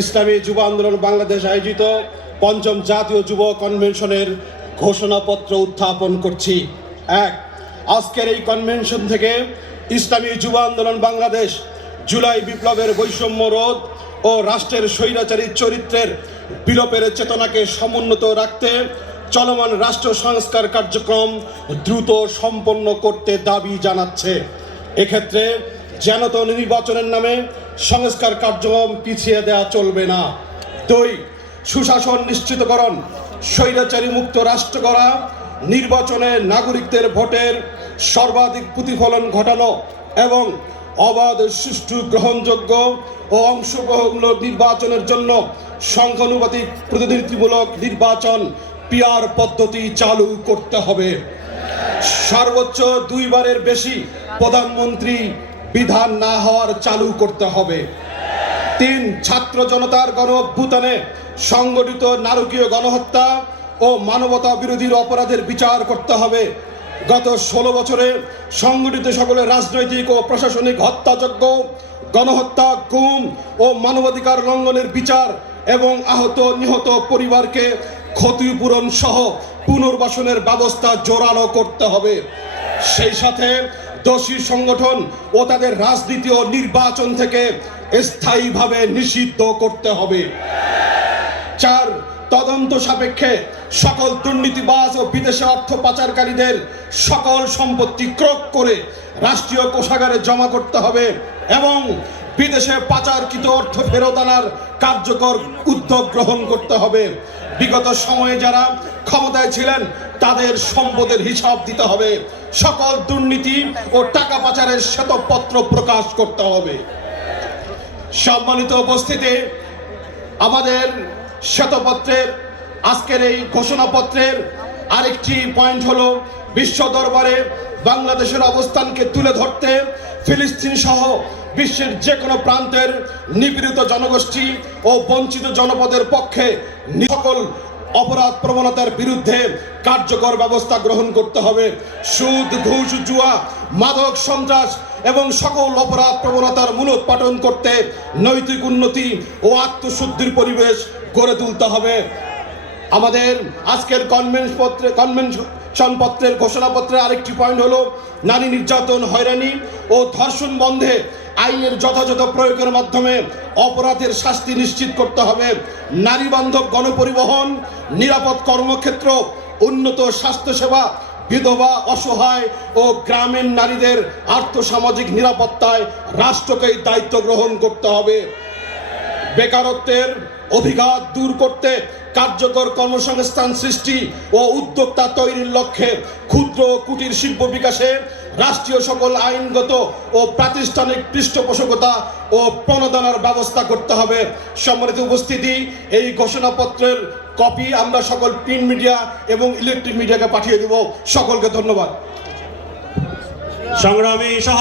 ইসলামী যুব আন্দোলন বাংলাদেশ আয়োজিত পঞ্চম জাতীয় যুব কনভেনশনের ঘোষণাপত্র উত্থাপন করছি। এক, আজকের এই কনভেনশন থেকে ইসলামী যুব আন্দোলন বাংলাদেশ জুলাই বিপ্লবের বৈষম্য রোধ ও রাষ্ট্রের স্বৈরাচারী চরিত্রের বিলোপের চেতনাকে সমুন্নত রাখতে চলমান রাষ্ট্র সংস্কার কার্যক্রম দ্রুত সম্পন্ন করতে দাবি জানাচ্ছে। এক্ষেত্রে যেনত নির্বাচনের নামে সংস্কার কার্যক্রম পিছিয়ে দেওয়া চলবে না। দুই, সুশাসন নিশ্চিতকরণ, স্বৈরাচারী মুক্ত রাষ্ট্র করা নির্বাচনে নাগরিকদের ভোটের সর্বাধিক প্রতিফলন ঘটানো এবং অবাধ সুষ্ঠু গ্রহণযোগ্য ও অংশগ্রহণমূলক নির্বাচনের জন্য সংখ্যানুপাতিক প্রতিনিধিত্বমূলক নির্বাচন পিয়ার পদ্ধতি চালু করতে হবে। সর্বোচ্চ দুইবারের বেশি প্রধানমন্ত্রী বিধান না হওয়ার চালু করতে হবে। তিন, ছাত্র জনতার গণ অভ্যুত্থানে সংগঠিত নারকীয় গণহত্যা ও মানবতা বিরোধীর অপরাধের বিচার করতে হবে। গত ষোলো বছরে সংগঠিত সকলের রাজনৈতিক ও প্রশাসনিক হত্যাযজ্ঞ, গণহত্যা, গুম ও মানবাধিকার লঙ্ঘনের বিচার এবং আহত নিহত পরিবারকে ক্ষতিপূরণ সহ পুনর্বাসনের ব্যবস্থা জোরালো করতে হবে। সেই সাথে দোষী সংগঠন ও তাদের রাজনীতি ও নির্বাচন থেকে স্থায়ীভাবে নিষিদ্ধ করতে হবে। চার, তদন্ত সাপেক্ষে সকল দুর্নীতিবাজ ও বিদেশে অর্থ পাচারকারীদের সকল সম্পত্তি ক্রোক করে রাষ্ট্রীয় কোষাগারে জমা করতে হবে এবং বিদেশে পাচারকৃত অর্থ ফেরত আনার কার্যকর উদ্যোগ গ্রহণ করতে হবে। বিগত সময়ে যারা ক্ষমতায় ছিলেন তাদের সম্পদের হিসাব দিতে হবে। সকল দুর্নীতি ও টাকা পাচারের শ্বেতপত্র প্রকাশ করতে হবে। সম্মানিত উপস্থিতি, আমাদের শ্বেতপত্রের আজকের এই ঘোষণাপত্রের আরেকটি পয়েন্ট হলো বিশ্ব দরবারে বাংলাদেশের অবস্থানকে তুলে ধরতে ফিলিস্তিন সহ বিশ্বের যে কোনো প্রান্তের নিপীড়িত জনগোষ্ঠী ও বঞ্চিত জনপদের পক্ষে সকল অপরাধ প্রবণতার বিরুদ্ধে কার্যকর ব্যবস্থা গ্রহণ করতে হবে। সুদ, ঘুষ, জুয়া, মাদক, সন্ত্রাস এবং সকল অপরাধ প্রবণতার মূলোৎপাটন করতে নৈতিক উন্নতি ও আত্মশুদ্ধির পরিবেশ গড়ে তুলতে হবে। আমাদের আজকের কনভেন্স পত্রে কনভেনশন পত্রের ঘোষণাপত্রের আরেকটি পয়েন্ট হলো, নারী নির্যাতন, হয়রানি ও ধর্ষণ বন্ধে আইনের যথাযথ প্রয়োগের মাধ্যমে অপরাধের শাস্তি নিশ্চিত করতে হবে। নারী বান্ধব গণপরিবহন, নিরাপদ কর্মক্ষেত্র, উন্নত স্বাস্থ্যসেবা, বিধবা, অসহায় ও গ্রামীণ নারীদের আর্থসামাজিক নিরাপত্তায় রাষ্ট্রকেই দায়িত্ব গ্রহণ করতে হবে। বেকারত্বের অভিঘাত দূর করতে কার্যকর কর্মসংস্থান সৃষ্টি ও উদ্যোক্তা তৈরির লক্ষ্যে ক্ষুদ্র ও কুটির শিল্প বিকাশে রাষ্ট্রীয় সকল আইনগত ও প্রাতিষ্ঠানিক পৃষ্ঠপোষকতা ও প্রণোদনার ব্যবস্থা করতে হবে। সম্মানিত উপস্থিতি, এই ঘোষণাপত্রের কপি আমরা সকল প্রিন্ট মিডিয়া এবং ইলেকট্রিক মিডিয়াকে পাঠিয়ে দেব। সকলকে ধন্যবাদ। সংগ্রামী সহ